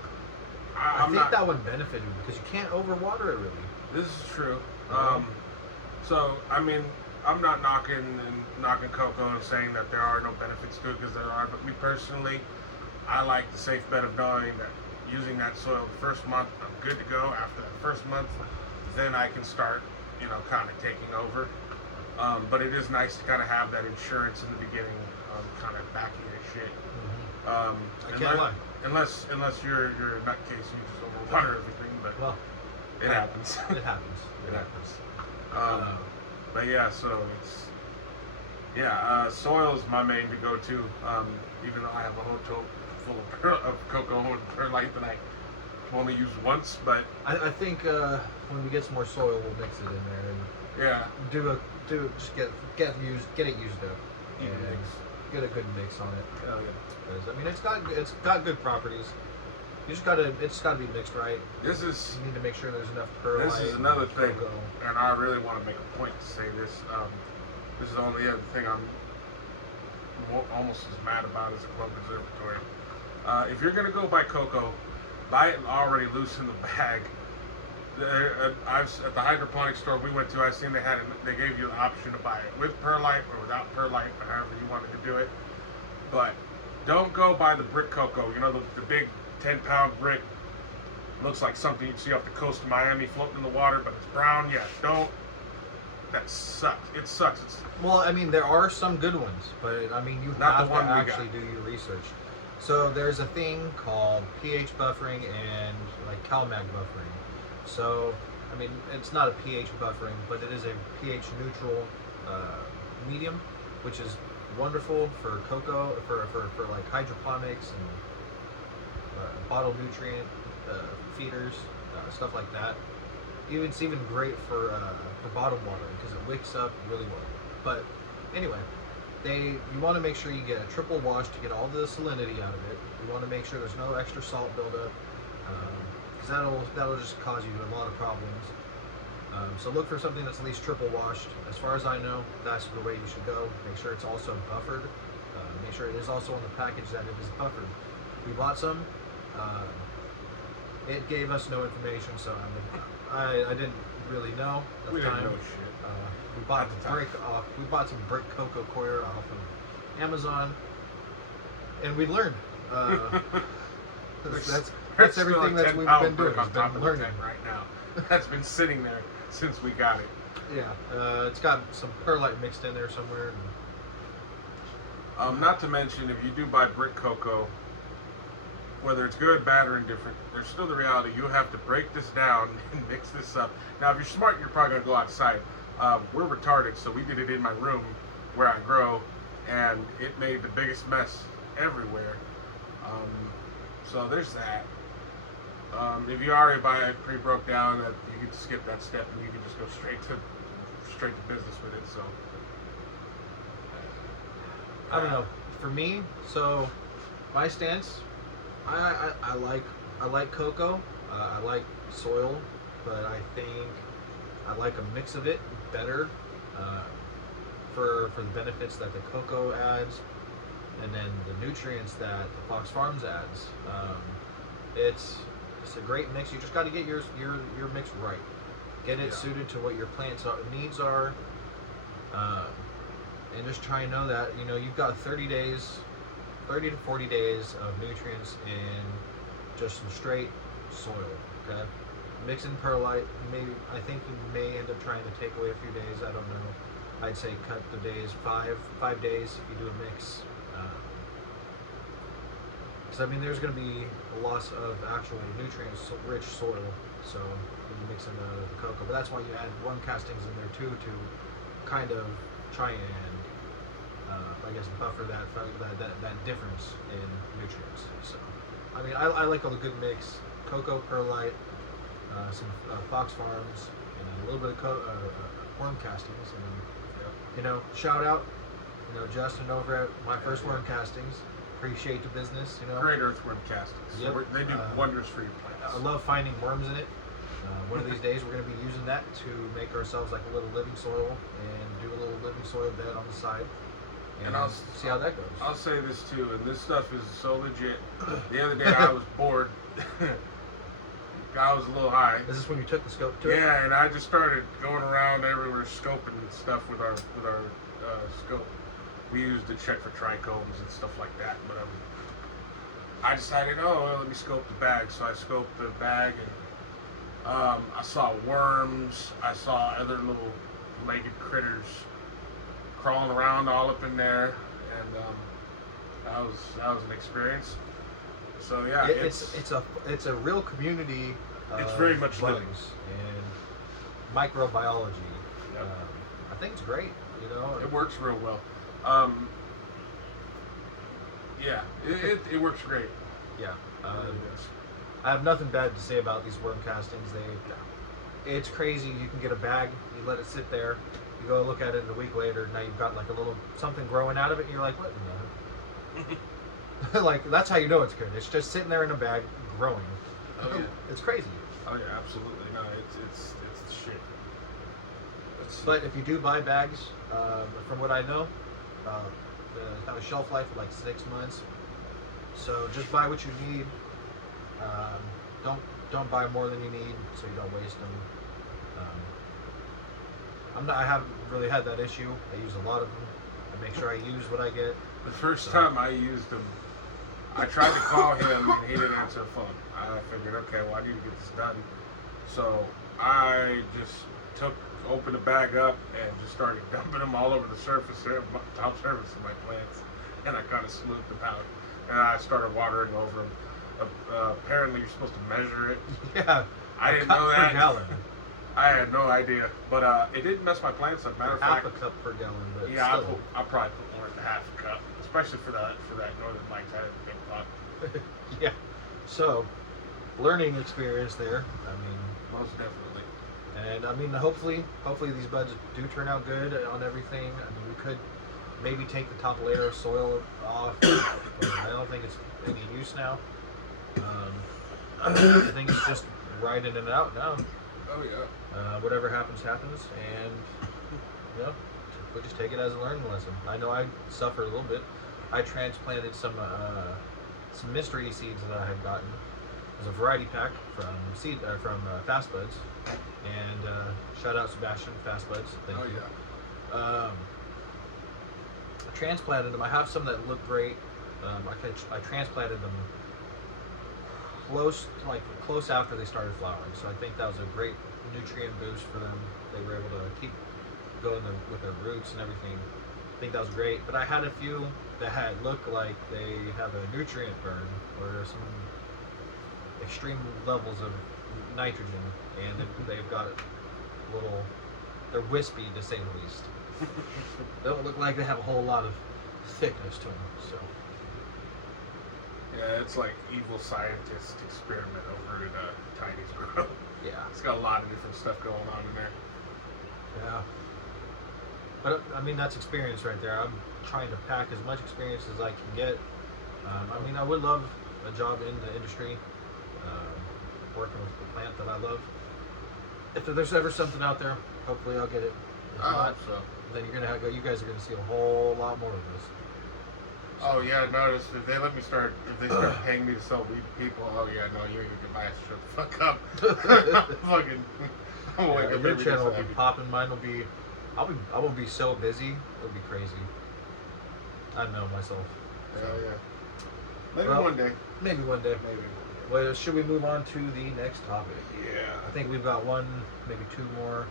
I think that one benefited because you can't overwater it really. This is true. So I mean, I'm not knocking cocoa and saying that there are no benefits to it, because there are. But me personally, I like the safe bet of knowing that using that soil the first month, I'm good to go. After that first month, then I can start, kind of taking over. But it is nice to kind of have that insurance in the beginning, kind of backing your shit. I can't lie. Unless you're a nutcase, you just overwater everything. But Well, it happens. it happens. It happens. But yeah, so soil is my main to go to. Even though I have a hotel full of cocoa and perlite that I only use once, but I think when we get some more soil, we'll mix it in there and just get it used up even and mix. get a good mix on it. Hell yeah. Because I mean, it's got good properties. It's gotta be mixed right. This is You need to make sure there's enough perlite. This is another and thing, cocoa. and I really want to make a point to say this. This is the only other thing I'm almost as mad about as a Club Observatory. If you're gonna go buy cocoa, buy it already loose in the bag. At the hydroponic store we went to, I seen they gave you the option to buy it with perlite or without perlite, or however you wanted to do it. But don't go buy the brick cocoa. The big 10-pound brick. Looks like something you'd see off the coast of Miami floating in the water, but it's brown. Yeah, don't. That sucks. It sucks. Well, I mean, there are some good ones, but I mean, you Not have the one to we actually got. do your research. So there's a thing called pH buffering and like CalMag buffering. So I mean, it's not a pH buffering, but it is a pH neutral medium, which is wonderful for cocoa, for like hydroponics and bottle nutrient feeders, stuff like that. It's even great for bottom watering because it wicks up really well. But anyway, you want to make sure you get a triple wash to get all the salinity out of it. You want to make sure there's no extra salt buildup because that'll just cause you a lot of problems. So look for something that's at least triple washed. As far as I know, that's the way you should go. Make sure it's also buffered. Make sure it is also on the package that it is buffered. We bought some. It gave us no information, so I didn't really know at We the didn't time. know shit. We bought At the time. we bought some brick cocoa coir off of Amazon, and we learned. That's That's everything still a that we've 10-pound been doing. brick on We've top been of the learning. tent right now. That's been sitting there since we got it. Yeah, it's got some perlite mixed in there somewhere. And, Not to mention, if you do buy brick cocoa, whether it's good, bad, or indifferent, there's still the reality you have to break this down and mix this up. Now, if you're smart, you're probably going to go outside. We're retarded, so we did it in my room where I grow, and it made the biggest mess everywhere. So there's that. If you already buy it pre-broke down, that you can skip that step and you can just go straight to business with it. So I don't know. For me, so my stance, I like cocoa. I like soil, but I think I like a mix of it better for the benefits that the cocoa adds, and then the nutrients that the Fox Farms adds. It's a great mix. You just got to get your mix right. Get it suited to what your plant's needs are. And just try and know that you've got 30 to 40 days of nutrients in just some straight soil. Okay, mix in perlite. Maybe I think you may end up trying to take away a few days. I don't know. I'd say cut the days 5 days if you do a mix. Because I mean, there's going to be a loss of actual nutrients-rich soil. So when you mix in the cocoa, but that's why you add worm castings in there too to kind of try and I guess buffer that difference in nutrients. So I mean, I like a good mix: cocoa, perlite, some Fox Farms, and a little bit of worm castings. And shout out, Justin over at My First Worm Castings. Appreciate the business. Great earthworm castings. Yep. They do wonders for your plants. I love finding worms in it. One of these days we're going to be using that to make ourselves like a little living soil and do a little living soil bed on the side and I'll see how that goes. I'll say this too, and this stuff is so legit. The other day I was bored. I was a little high. Is this when you took the scope to it? Yeah, and I just started going around everywhere scoping stuff with our scope. We used to check for trichomes and stuff like that. But I decided, let me scope the bag. So I scoped the bag, and I saw worms. I saw other little legged critters crawling around all up in there, and that was an experience. So yeah, it's a real community. It's very much bugs living. and microbiology. Yep. I think it's great. It works real well. Yeah, it works great. Yeah. It really does. I have nothing bad to say about these worm castings. It's crazy. You can get a bag, you let it sit there, you go look at it a week later, now you've got like a little something growing out of it, and you're like, what in the like, that's how you know it's good. It's just sitting there in a bag growing. Oh yeah, It's crazy. oh yeah, absolutely. No, it's the shit. But if you do buy bags, from what I know, they have a shelf life of like 6 months. So just buy what you need. Don't buy more than you need, so you don't waste them. I haven't really had that issue. I use a lot of them. I make sure I use what I get. The first time I used them, I tried to call him and he didn't answer the phone. I figured, okay, well I need to get this done. So I just opened the bag up and just started dumping them all over the top surface of my plants, and I kind of smoothed them out. and I started watering over them. Apparently, you're supposed to measure it. Yeah. I didn't cup know per that. gallon. I had no idea, but it didn't mess my plants up. Matter of Half fact, a cup per gallon, but yeah, still. I'll probably put more than half a cup, especially for that Northern Lights. I didn't think about. Yeah. So, learning experience there. I mean, Most definitely. and I mean, hopefully these buds do turn out good on everything. I mean, we could maybe take the top layer of soil off, but I don't think it's any use now. I think it's just riding it out now. Oh yeah. Whatever happens, happens, and we'll just take it as a learning lesson. I know I suffered a little bit. I transplanted some mystery seeds that I had gotten. It was a variety pack from Fast Buds, and shout out Sebastian, Fast Buds. Thank you. Yeah. I transplanted them. I have some that look great. I transplanted them close after they started flowering, so I think that was a great nutrient boost for them. They were able to keep going with their roots and everything. I think that was great. But I had a few that look like they have a nutrient burn or some extreme levels of nitrogen, and they've got they're wispy to say the least. They don't look like they have a whole lot of thickness to them. So Yeah, it's like evil scientist experiment over at Tiny's Grow. yeah, It's got a lot of different stuff going on in there. yeah. But I mean, that's experience right there. I'm trying to pack as much experience as I can get. I mean, I would love a job in the industry, working with the plant that I love. If there's ever something out there, hopefully I'll get it. If I not, hope so. then you guys are going to see a whole lot more of this. Oh yeah, notice if they start paying me to sell weed to people, oh yeah, no, you ain't gonna get my ass shut the fuck up. Fucking I'm gonna wake up Your every day channel will so be happy. popping. Mine will be. I will be so busy. It'll be crazy. I know myself. Yeah, yeah. Maybe Well, one day. Maybe one day. Maybe one day. Well, should we move on to the next topic? Yeah. I think we've got one, maybe two more.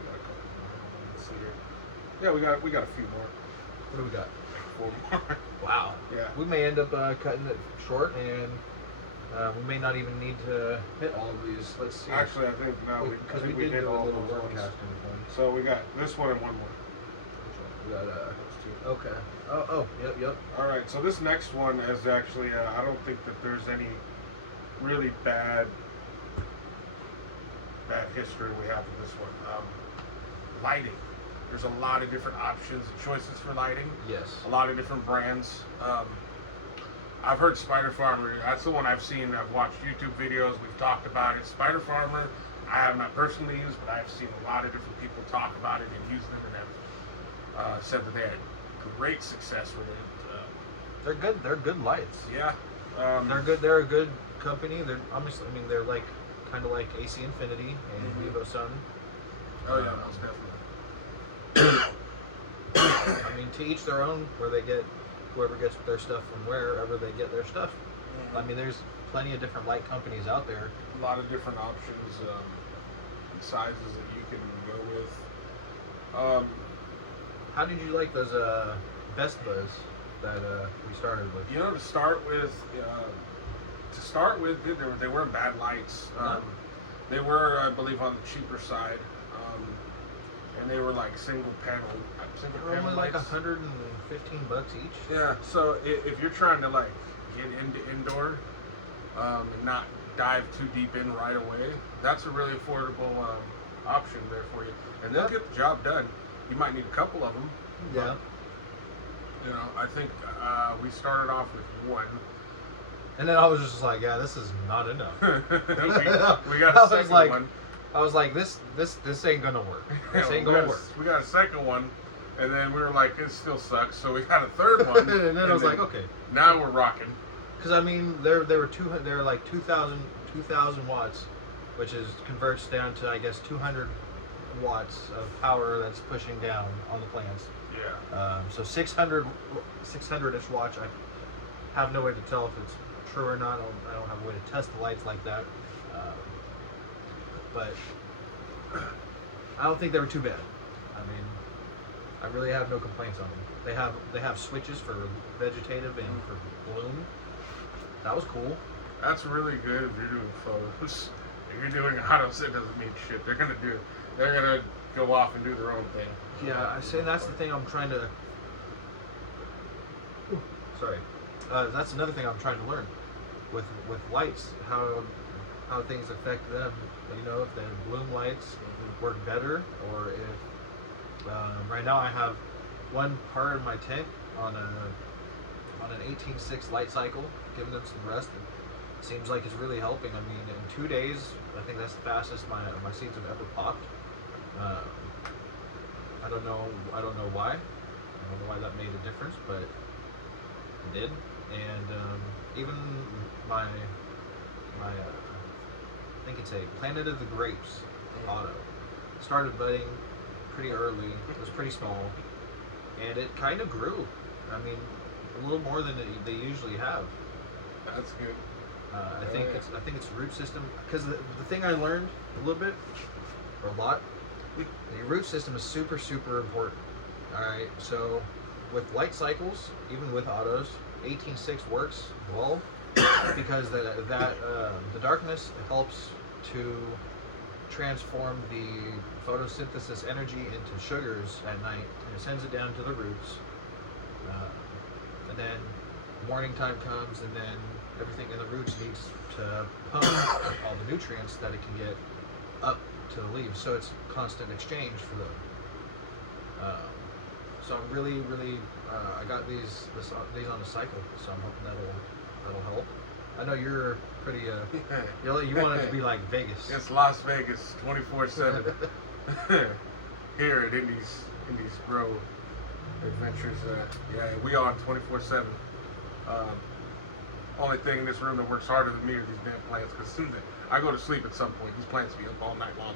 Let's see here. Yeah, we got a few more. What do we got? Like 4 more. Wow. Yeah. We may end up cutting it short, and we may not even need to hit all of these. Let's see. Actually, I think no, Because we we did do a all little those worm ones. casting one. So we got this one and one more. We got Those two. okay. Oh, yep. All right. So this next one is actually I don't think that there's any really bad history we have with this one. Lighting. There's a lot of different options and choices for lighting. Yes. A lot of different brands. I've heard Spider Farmer. That's the one I've seen. I've watched YouTube videos. We've talked about it. Spider Farmer, I have not personally used, but I've seen a lot of different people talk about it and use them, and have said that they had great success with it. They're good. They're good lights. Yeah. They're good. They're a good company. They're obviously. I mean, they're like kind of like AC Infinity and Mhm. Vivo Sun. Oh yeah, most definitely. I mean, to each their own. Where they get, whoever gets their stuff from wherever they get their stuff. I mean, there's plenty of different light companies out there. A lot of different options and sizes that you can go with. How did you like those Best Buzz that we started with? You know, to start with, they weren't bad lights. No. They were, I believe, on the cheaper side, and they were like single panel They're only like lights. $115 each. Yeah. So if you're trying to like get into indoor and not dive too deep in right away, that's a really affordable option there for you, and they'll get the job done. You might need a couple of them. Yeah. You know, I think we started off with one. And then I was just like, yeah, this is not enough. we got I a was second like- one. I was like, this ain't gonna work. This ain't gonna work. We got a second one, and then we were like, it still sucks. So we got a third one, And then I was like, okay. now we're rocking. Because I mean, they're like 2,000 watts, which is converts down to I guess 200 watts of power that's pushing down on the plants. Yeah. So 600-ish watts. I have no way to tell if it's true or not. I don't have a way to test the lights like that. But I don't think they were too bad. I mean, I really have no complaints on them. They have switches for vegetative and for bloom. that was cool. That's really good if you're doing photos. If you're doing autos, it doesn't mean shit. They're gonna do it. They're gonna go off and do their own thing. Yeah, I say that's the thing I'm trying to. Sorry, that's another thing I'm trying to learn with lights, how things affect them. You know, if the bloom lights work better, or if right now I have one part of my tent on an 18.6 light cycle, giving them some rest. And it seems like it's really helping. I mean, in 2 days, I think that's the fastest my seeds have ever popped. I don't know why. I don't know why that made a difference, but it did. And even my I think it's a Planet of the Grapes auto started budding pretty early. It was pretty small, and it kind of grew. I mean, a little more than they usually have. That's good. I think it's root system, because the thing I learned a little bit, or a lot, the root system is super important. All right, so with light cycles, even with autos, 18.6 works well because the darkness helps to transform the photosynthesis energy into sugars at night, and it sends it down to the roots. And then morning time comes, and then everything in the roots needs to pump all the nutrients that it can get up to the leaves. So it's constant exchange for them. So I'm really, I got these on a cycle, so I'm hoping that'll help. I know you're pretty, you want it to be like Vegas. It's Las Vegas, 24/7. Here at Indies Grow Adventures. Yeah, we on 24/7. Only thing in this room that works harder than me are these damn plants. Because as soon as I go to sleep at some point, these plants be up all night long,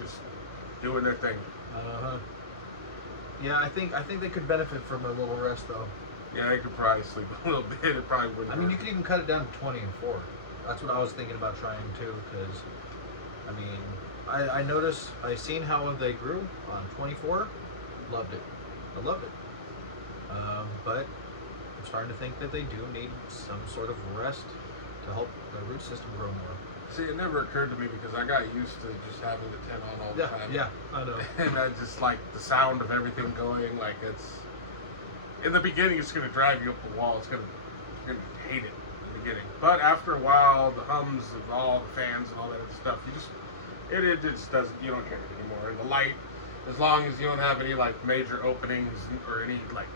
just doing their thing. Yeah, I think they could benefit from a little rest though. Yeah, they could probably sleep a little bit. It probably wouldn't. I mean, you could even cut it down to 20 and 4. That's what I was thinking about trying too. Because, I mean, I noticed, I seen how they grew on 24. Loved it. I loved it. But I'm starting to think that they do need some sort of rest to help the root system grow more. See, it never occurred to me because I got used to just having the tent on all the time. Yeah, I know. And I just like the sound of everything going. Like it's in the beginning, it's gonna drive you up the wall. You're gonna hate it in the beginning. But after a while, the hums of all the fans and all that other stuff, it just doesn't. You don't care anymore. And the light, as long as you don't have any like major openings or any like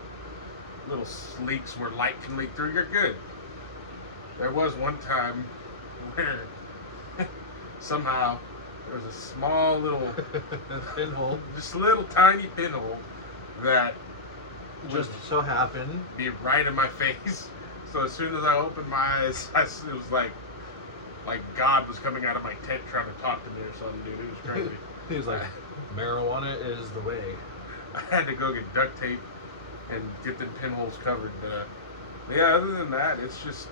little leaks where light can leak through, you're good. There was one time where somehow there was a small little pinhole, just a little tiny pinhole that just so happened be right in my face. So as soon as I opened my eyes, it was like God was coming out of my tent trying to talk to me or something, dude. It was crazy. He was like, marijuana is the way. I had to go get duct tape and get the pinholes covered. But yeah, other than that, it's just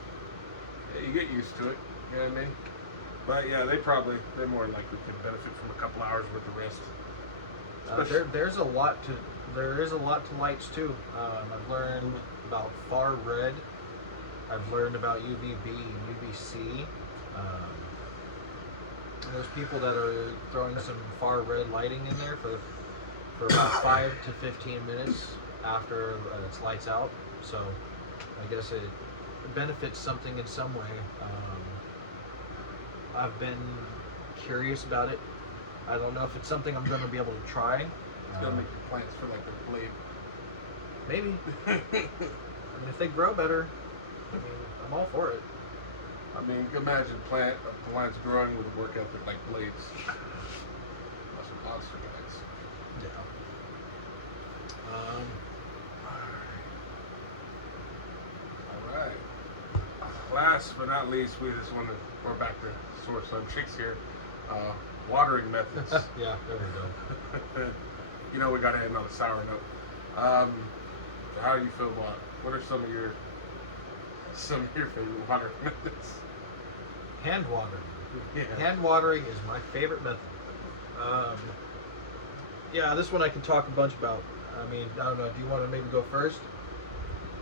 you get used to it. You know what I mean? But yeah, they more likely could benefit from a couple hours worth of rest. There is a lot to lights too. I've learned about far red. I've learned about UVB and UVC. There's people that are throwing some far red lighting in there for about 5 to 15 minutes after it's lights out. So I guess it benefits something in some way. I've been curious about it. I don't know if it's something I'm going to be able to try. It's gonna make the plants feel like they're blade. Maybe. I mean, if they grow better, I mean, I'm all for it. I mean, you can imagine plants growing with a work ethic like blades. That's some monster guys. Yeah. All right. Last but not least, we just want to go back to source on chicks here. Watering methods. Yeah, there we go. You know we got to end on a sour note. So how do you feel about it? What are some of your favorite watering methods? Hand watering. Yeah. Hand watering is my favorite method. Yeah, this one I can talk a bunch about. I mean, I don't know. Do you want to maybe go first?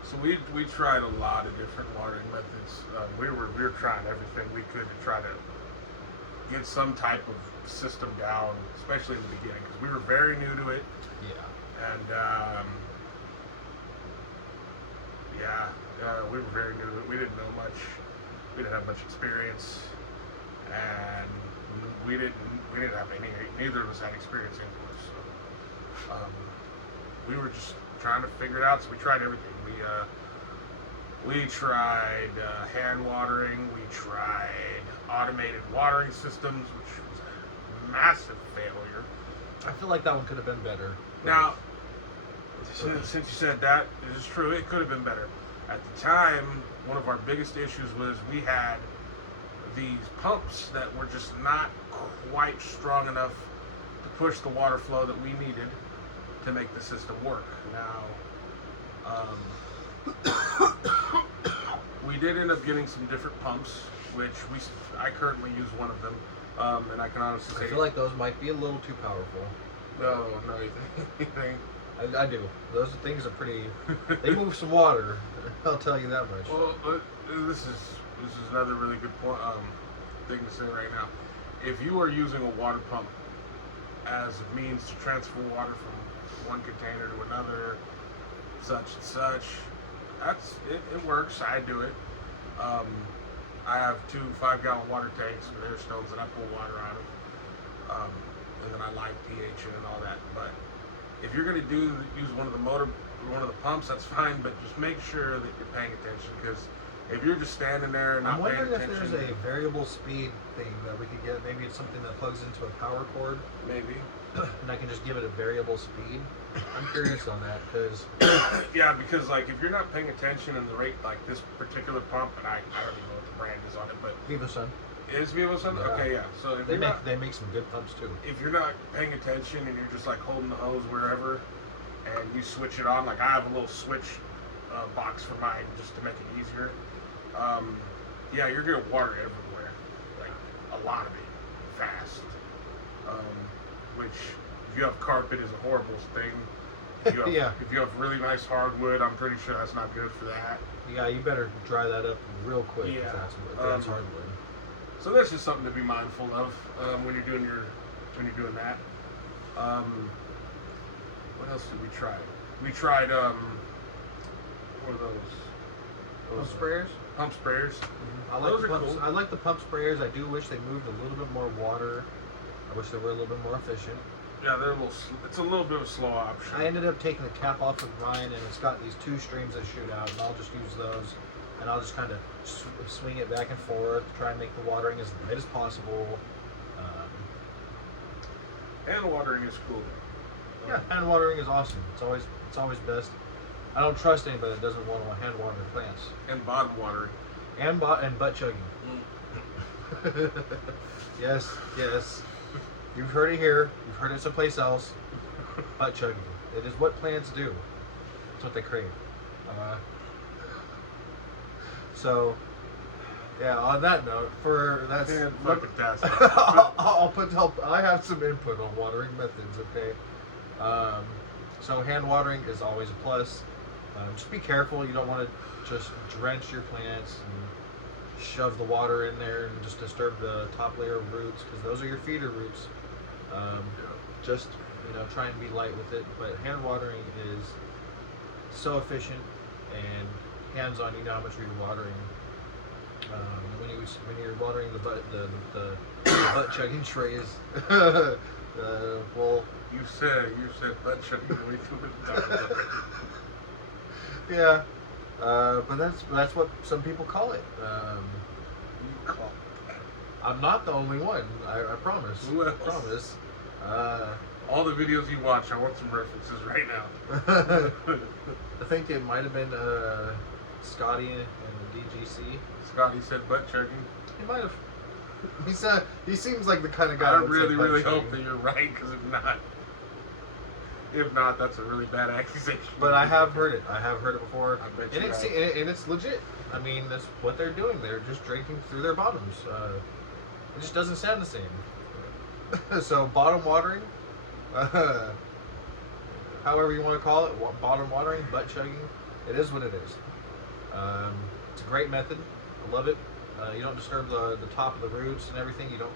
So we tried a lot of different watering methods. We were trying everything we could to try to get some type of system down, especially in the beginning, because we were very new to it. Yeah. And we were very new to it. We didn't know much. We didn't have much experience, and we didn't have any. Neither of us had experience anywhere. So we were just trying to figure it out. So we tried everything. We tried hand watering. We tried automated watering systems, which was a massive failure. I feel like that one could have been better. Now, since you said that, it is true. It could have been better. At the time, one of our biggest issues was we had these pumps that were just not quite strong enough to push the water flow that we needed to make the system work. Now, we did end up getting some different pumps, which I currently use one of them, and I can honestly say I feel like those might be a little too powerful. no, you think? I do. Those things are pretty. They move some water. I'll tell you that much. Well, this is another really good point, thing to say right now. If you are using a water pump as a means to transfer water from one container to another, such and such, it works. I do it. I have 2 5-gallon water tanks with air stones that I pull water out of, and then I live pH it and all that. But if you're going to use one of the pumps, that's fine, but just make sure that you're paying attention, because if you're just standing there and I'm not paying wondering if attention, there's a variable speed thing that we could get. Maybe it's something that plugs into a power cord, maybe. and I can just give it a variable speed. I'm curious on that because Yeah, because like if you're not paying attention in the rate, like this particular pump, and I don't even know what the brand is on it, but VivoSun, is Vivosun? Yeah. Okay, yeah. So if they make some good pumps too. if you're not paying attention and you're just like holding the hose wherever, and you switch it on, like I have a little switch box for mine just to make it easier. Yeah, you're gonna water everywhere, like a lot of it, fast. Which, if you have carpet, is a horrible thing. If you have, Yeah. If you have really nice hardwood, I'm pretty sure that's not good for that. Yeah, you better dry that up real quick Yeah. if that's hardwood. So that's just something to be mindful of when you're doing that. What else did we try? We tried what are those? Pump sprayers. Pump sprayers. I like Those the are pumps. cool. I like the pump sprayers. I do wish they moved a little bit more water. I wish they were a little bit more efficient. Yeah, they're a little. It's a little bit of a slow option. I ended up taking the cap off of mine, and it's got these 2 streams that shoot out, and I'll just use those, and I'll just kind of swing it back and forth, try and make the watering as light as possible. Hand watering is cool. Yeah, hand watering is awesome. It's always best. I don't trust anybody that doesn't want to hand water their plants. And bottom watering. And butt chugging. Yes. You've heard it here. You've heard it someplace else. Butt chugging. It is what plants do. It's what they crave. So, yeah. On that note, Fantastic. I have some input on watering methods. Okay. So hand watering is always a plus. Just be careful. You don't want to just drench your plants and shove the water in there and just disturb the top layer of roots, because those are your feeder roots. Just try and be light with it. But hand watering is so efficient and hands-on. You know how much you're watering. When you're watering the butt chugging trays. Well, You said butt chugging way too many times. yeah, but that's what some people call it. You call it. I'm not the only one. I promise. Who else? I promise. All the videos you watch, I want some references right now. I think it might have been Scotty and DGC. Scotty said butt chugging. He might have. He seems like the kind of guy. I that would say really, butt really chugging. hope that you're right, because if not, that's a really bad accusation. But I have heard it. I have heard it before. I bet and you it's have. and it's legit. I mean, that's what they're doing. They're just drinking through their bottoms. It just doesn't sound the same. So bottom watering, however you want to call it, bottom watering, butt chugging. It is what it is. It's a great method. I love it. You don't disturb the top of the roots and everything. You don't,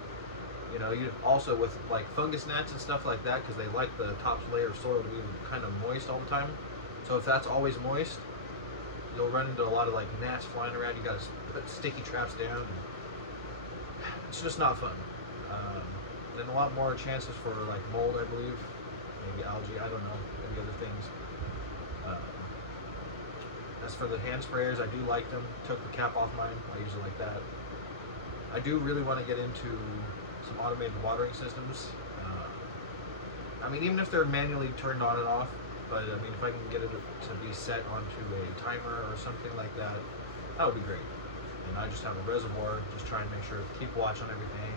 you also with like fungus gnats and stuff like that, because they like the top layer of soil to be kind of moist all the time. So if that's always moist, you'll run into a lot of like gnats flying around. You got to put sticky traps down. It's just not fun. Then a lot more chances for like mold, I believe, maybe algae. I don't know, maybe other things. As for the hand sprayers, I do like them. Took the cap off mine. I use it like that. I do really want to get into some automated watering systems. I mean, even if they're manually turned on and off, but I mean, if I can get it to be set onto a timer or something like that, that would be great. And I just have a reservoir, just try and make sure, keep watch on everything.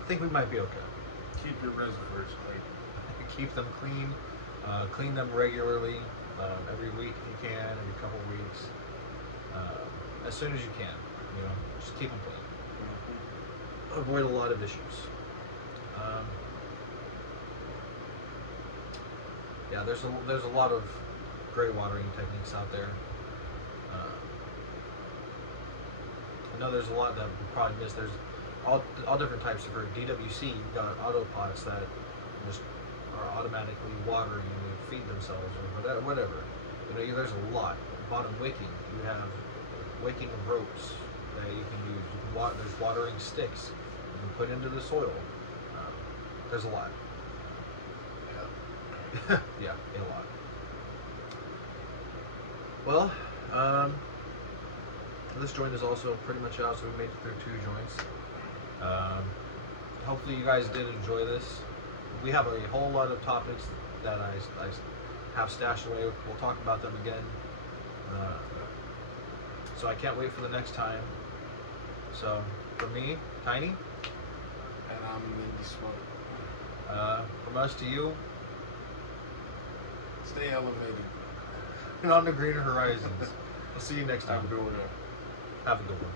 I think we might be okay. Keep your reservoirs clean. Keep them clean, clean them regularly, every week if you can, every couple of weeks, as soon as you can. Just keep them clean. Avoid a lot of issues. Yeah, there's a lot of great watering techniques out there. I know there's a lot that we probably missed. There's all different types of DWC. You've got auto pots that just are automatically watering and they feed themselves or whatever. There's a lot. Bottom wicking, you have wicking ropes that you can use. There's watering sticks you can put into the soil. There's a lot. Yeah, a lot. Well, this joint is also pretty much out, so we made it through 2 joints. Hopefully you guys did enjoy this. We have a whole lot of topics that I have stashed away. We'll talk about them again. So I can't wait for the next time. So, for me, Tiny. And I'm Mindy Smoke. From us to you. Stay elevated. And on the greener horizons. We'll see you next time. Have a good one. Have a good one.